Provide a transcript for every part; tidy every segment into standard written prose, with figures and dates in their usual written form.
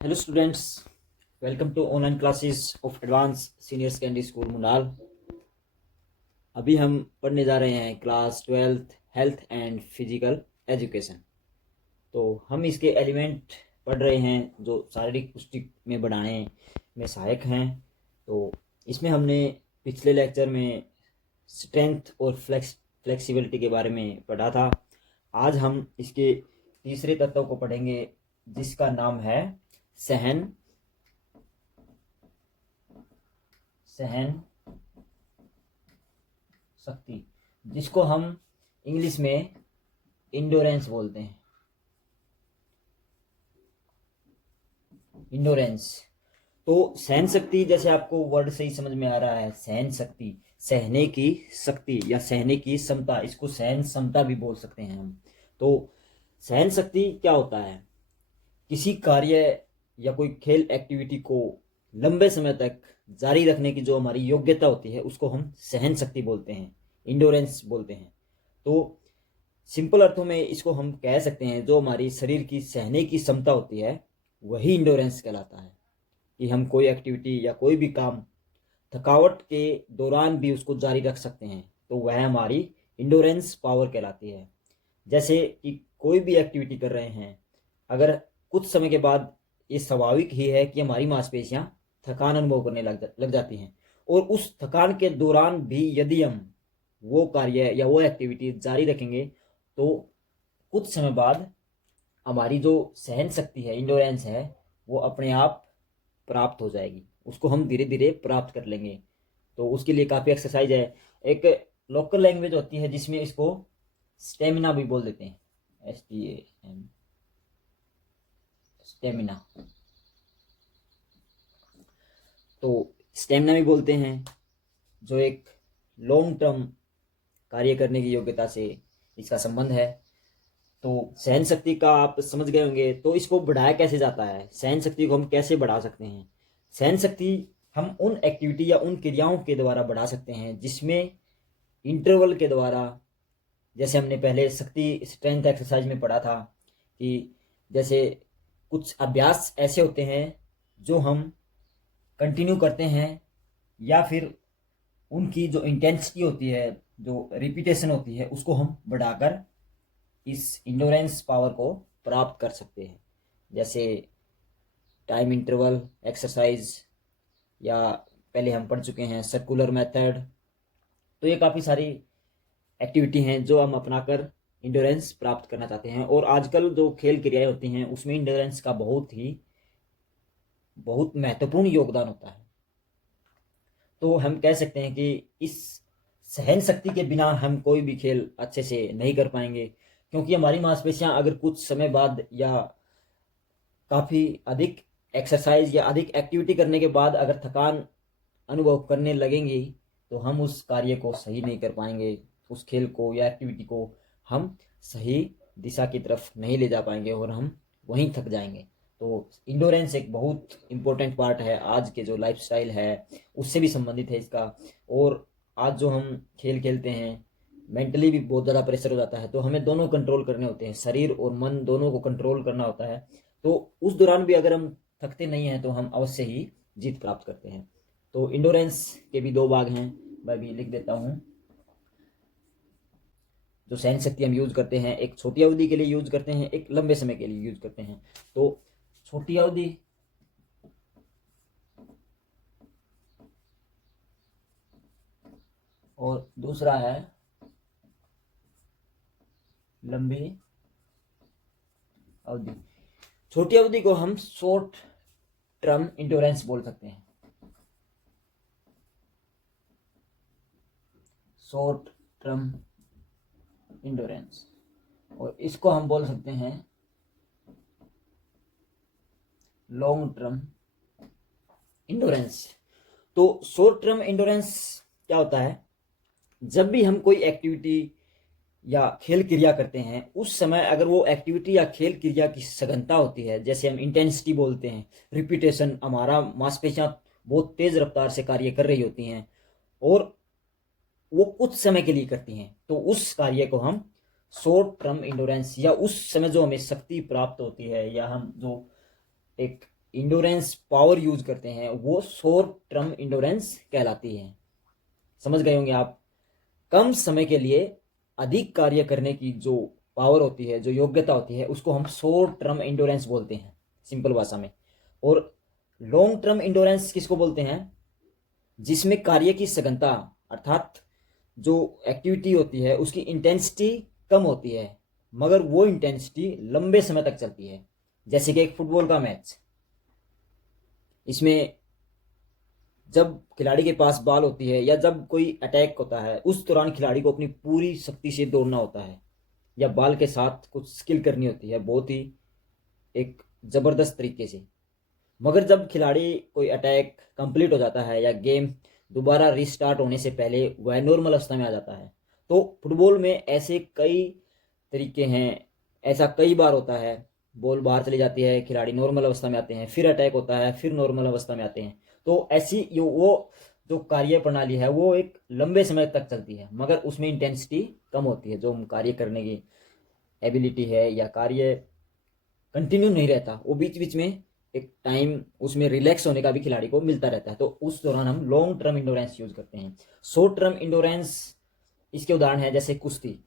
Hello students, welcome to online classes of advance senior secondary school Mundal. अभी हम पढ़ने जा रहे हैं class 12th health and physical education. तो हम इसके एलिमेंट पढ़ रहे हैं जो शारीरिक पुष्टि में बढ़ाने में सहायक हैं। तो इसमें हमने पिछले लेक्चर में स्ट्रेंथ और फ्लेक्सिबिलिटी के बारे में पढ़ा था। आज हम इसके तीसरे तत्व को पढ़ेंगे जिसका नाम है सहन सहन शक्ति, जिसको हम इंग्लिश में इंडोरेंस बोलते हैं। इंडोरेंस तो सहन शक्ति, जैसे आपको वर्ड से ही समझ में आ रहा है, सहन शक्ति, सहने की शक्ति या सहने की क्षमता, इसको सहन क्षमता भी बोल सकते हैं हम। तो सहन शक्ति क्या होता है? किसी कार्य या कोई खेल एक्टिविटी को लंबे समय तक जारी रखने की जो हमारी योग्यता होती है उसको हम सहन शक्ति बोलते हैं, इंडोरेंस बोलते हैं। तो सिंपल अर्थों में इसको हम कह सकते हैं, जो हमारी शरीर की सहने की क्षमता होती है वही इंडोरेंस कहलाता है। कि हम कोई एक्टिविटी या कोई भी काम थकावट के दौरान भी उसको जारी रख सकते हैं, तो वह हमारी इंडोरेंस पावर कहलाती है। जैसे कि कोई भी एक्टिविटी कर रहे हैं, अगर कुछ समय के बाद ये स्वाभाविक ही है कि हमारी मांसपेशियां थकान अनुभव करने लग जाती हैं, और उस थकान के दौरान भी यदि हम वो कार्य या वो एक्टिविटी जारी रखेंगे तो कुछ समय बाद हमारी जो सहन शक्ति है, इंडोरेंस है, वो अपने आप प्राप्त हो जाएगी, उसको हम धीरे धीरे प्राप्त कर लेंगे। तो उसके लिए काफ़ी एक्सरसाइज है। एक लोकल लैंग्वेज होती है जिसमें इसको स्टेमिना भी बोल देते हैं, STAM, स्टेमिना। तो स्टेमिना भी बोलते हैं, जो एक लॉन्ग टर्म कार्य करने की योग्यता से इसका संबंध है। तो सहन शक्ति का आप समझ गए होंगे। तो इसको बढ़ाया कैसे जाता है, सहन शक्ति को हम कैसे बढ़ा सकते हैं? सहन शक्ति हम उन एक्टिविटी या उन क्रियाओं के द्वारा बढ़ा सकते हैं जिसमें इंटरवल के द्वारा, जैसे हमने पहले शक्ति स्ट्रेंथ एक्सरसाइज में पढ़ा था कि जैसे कुछ अभ्यास ऐसे होते हैं जो हम कंटिन्यू करते हैं, या फिर उनकी जो इंटेंसिटी होती है, जो रिपीटेशन होती है, उसको हम बढ़ाकर इस इंडोरेंस पावर को प्राप्त कर सकते हैं। जैसे टाइम इंटरवल एक्सरसाइज, या पहले हम पढ़ चुके हैं सर्कुलर मेथड। तो ये काफ़ी सारी एक्टिविटी हैं जो हम अपनाकर इंडोरेंस प्राप्त करना चाहते हैं। और आजकल जो खेल क्रियाएं होती हैं उसमें इंडोरेंस का बहुत महत्वपूर्ण योगदान होता है। तो हम कह सकते हैं कि इस सहन शक्ति के बिना हम कोई भी खेल अच्छे से नहीं कर पाएंगे, क्योंकि हमारी मांसपेशियां अगर कुछ समय बाद या काफ़ी अधिक एक्सरसाइज या अधिक एक्टिविटी करने के बाद अगर थकान अनुभव करने लगेंगी तो हम उस कार्य को सही नहीं कर पाएंगे, उस खेल को या एक्टिविटी को हम सही दिशा की तरफ नहीं ले जा पाएंगे और हम वहीं थक जाएंगे। तो इंडोरेंस एक बहुत इम्पोर्टेंट पार्ट है, आज के जो लाइफस्टाइल है उससे भी संबंधित है इसका। और आज जो हम खेल खेलते हैं, मेंटली भी बहुत ज़्यादा प्रेशर हो जाता है, तो हमें दोनों कंट्रोल करने होते हैं, शरीर और मन दोनों को कंट्रोल करना होता है। तो उस दौरान भी अगर हम थकते नहीं हैं तो हम अवश्य ही जीत प्राप्त करते हैं। तो इंडोरेंस के भी दो भाग हैं, मैं भी लिख देता हूँ। जो सहन शक्ति हम यूज करते हैं, एक छोटी अवधि के लिए यूज करते हैं, एक लंबे समय के लिए यूज करते हैं। तो छोटी अवधि और दूसरा है लंबी अवधि। छोटी अवधि को हम शॉर्ट टर्म इंडोरेंस बोल सकते हैं, शॉर्ट टर्म इंडोरेंस, और इसको हम बोल सकते हैं लॉन्ग टर्म इंडोरेंस। तो शॉर्ट टर्म इंडोरेंस क्या होता है? जब भी हम कोई एक्टिविटी या खेल क्रिया करते हैं उस समय अगर वो एक्टिविटी या खेल क्रिया की सघनता होती है, जैसे हम इंटेंसिटी बोलते हैं, रिपीटेशन, हमारा मांसपेशियां बहुत तेज रफ्तार से कार्य कर रही होती हैं और वो कुछ समय के लिए करती हैं, तो उस कार्य को हम शॉर्ट टर्म इंडोरेंस, या उस समय जो हमें शक्ति प्राप्त होती है या हम जो एक इंडोरेंस पावर यूज करते हैं वो शॉर्ट टर्म इंडोरेंस कहलाती है। समझ गए होंगे आप। कम समय के लिए अधिक कार्य करने की जो पावर होती है, जो योग्यता होती है, उसको हम शॉर्ट टर्म इंडोरेंस बोलते हैं, सिंपल भाषा में। और लॉन्ग टर्म इंडोरेंस किसको बोलते हैं? जिसमें कार्य की सघनता अर्थात जो एक्टिविटी होती है उसकी इंटेंसिटी कम होती है, मगर वो इंटेंसिटी लंबे समय तक चलती है। जैसे कि एक फुटबॉल का मैच, इसमें जब खिलाड़ी के पास बॉल होती है या जब कोई अटैक होता है, उस दौरान खिलाड़ी को अपनी पूरी शक्ति से दौड़ना होता है या बॉल के साथ कुछ स्किल करनी होती है, बहुत ही एक जबरदस्त तरीके से। मगर जब खिलाड़ी कोई अटैक कंप्लीट हो जाता है या गेम दोबारा रिस्टार्ट होने से पहले वह नॉर्मल अवस्था में आ जाता है। तो फुटबॉल में ऐसे कई तरीके हैं, ऐसा कई बार होता है, बॉल बाहर चली जाती है, खिलाड़ी नॉर्मल अवस्था में आते हैं, फिर अटैक होता है, फिर नॉर्मल अवस्था में आते हैं। तो ऐसी वो जो कार्य प्रणाली है वो एक लंबे समय तक चलती है, मगर उसमें इंटेंसिटी कम होती है। जो हम कार्य करने की एबिलिटी है या कार्य कंटिन्यू नहीं रहता, वो बीच बीच में एक टाइम उसमें रिलैक्स होने का भी खिलाड़ी को मिलता रहता है, तो उस दौरान हम लॉन्ग टर्म इंडोरेंस यूज करते हैं। शॉर्ट टर्म इंडोरेंस इसके उदाहरण है जैसे कुश्ती।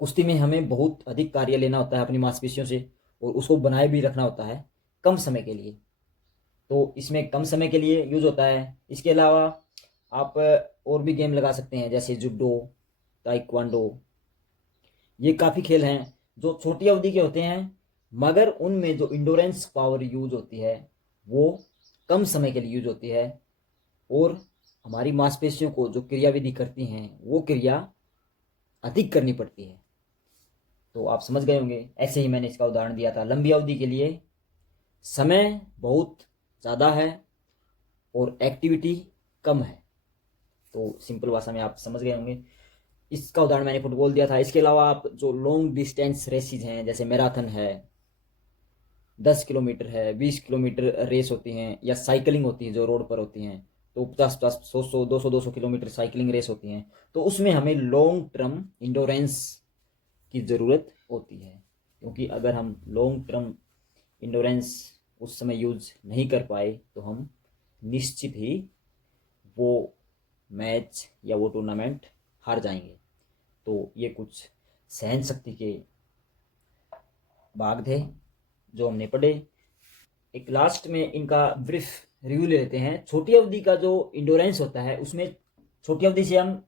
कुश्ती में हमें बहुत अधिक कार्य लेना होता है अपनी मांसपेशियों से, और उसको बनाए भी रखना होता है कम समय के लिए, तो इसमें कम समय के लिए यूज होता है। इसके अलावा आप और भी गेम लगा सकते हैं जैसे जुडो, ताइक्वांडो। ये काफ़ी खेल हैं जो छोटी अवधि के होते हैं, मगर उनमें जो इंडोरेंस पावर यूज होती है वो कम समय के लिए यूज होती है, और हमारी मांसपेशियों को जो क्रियाविधि करती हैं वो क्रिया अधिक करनी पड़ती है। तो आप समझ गए होंगे। ऐसे ही मैंने इसका उदाहरण दिया था। लंबी अवधि के लिए समय बहुत ज़्यादा है और एक्टिविटी कम है, तो सिंपल भाषा में आप समझ गए होंगे। इसका उदाहरण मैंने फुटबॉल दिया था। इसके अलावा आप जो लॉन्ग डिस्टेंस रेसिज हैं जैसे मैराथन है, 10 किलोमीटर है, 20 किलोमीटर रेस होती हैं, या साइकिलिंग होती है जो रोड पर होती हैं, तो 50-50, 100-100, 200-200 किलोमीटर साइकिलिंग रेस होती हैं। तो उसमें हमें लॉन्ग टर्म इंडोरेंस की ज़रूरत होती है, क्योंकि अगर हम लॉन्ग टर्म इंडोरेंस उस समय यूज नहीं कर पाए तो हम निश्चित ही वो मैच या वो टूर्नामेंट हार जाएंगे। तो ये कुछ सहन शक्ति के भाग थे जो हमने पढ़े। एक लास्ट में इनका ब्रीफ रिव्यू ले लेते हैं। छोटी अवधि का जो इंडोरेंस होता है उसमें छोटी अवधि से हम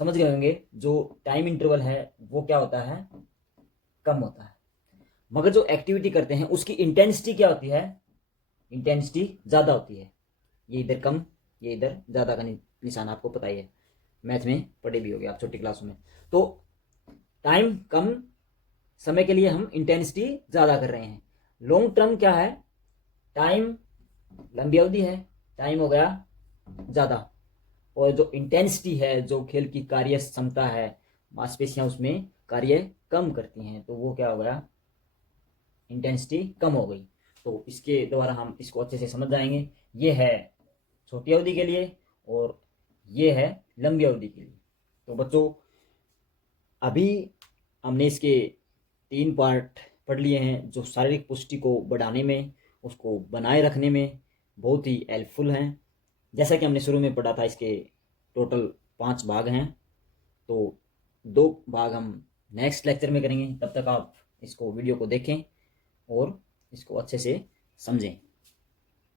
समझ गए होंगे जो टाइम इंटरवल है वो क्या होता है, कम होता है। मगर जो एक्टिविटी करते हैं उसकी इंटेंसिटी क्या होती है, इंटेंसिटी ज़्यादा होती है। ये इधर कम, ये इधर ज़्यादा का निशान आपको पता ही है, मैथ में पढ़े भी होगे आप छोटी क्लासों में। तो टाइम कम, समय के लिए हम इंटेंसिटी ज़्यादा कर रहे हैं। लॉन्ग टर्म क्या है, टाइम लंबी अवधि है, टाइम हो गया ज़्यादा, और जो इंटेंसिटी है, जो खेल की कार्य क्षमता है, मांसपेशियां उसमें कार्य कम करती हैं, तो वो क्या हो गया, इंटेंसिटी कम हो गई। तो इसके द्वारा हम इसको अच्छे से समझ जाएंगे। ये है छोटी अवधि के लिए और ये है लंबी अवधि के लिए। तो बच्चों अभी हमने इसके 3 पार्ट पढ़ लिए हैं जो शारीरिक पुष्टि को बढ़ाने में, उसको बनाए रखने में बहुत ही हेल्पफुल हैं। जैसा कि हमने शुरू में पढ़ा था, इसके टोटल 5 भाग हैं। तो 2 भाग हम नेक्स्ट लेक्चर में करेंगे। तब तक आप इसको वीडियो को देखें और इसको अच्छे से समझें।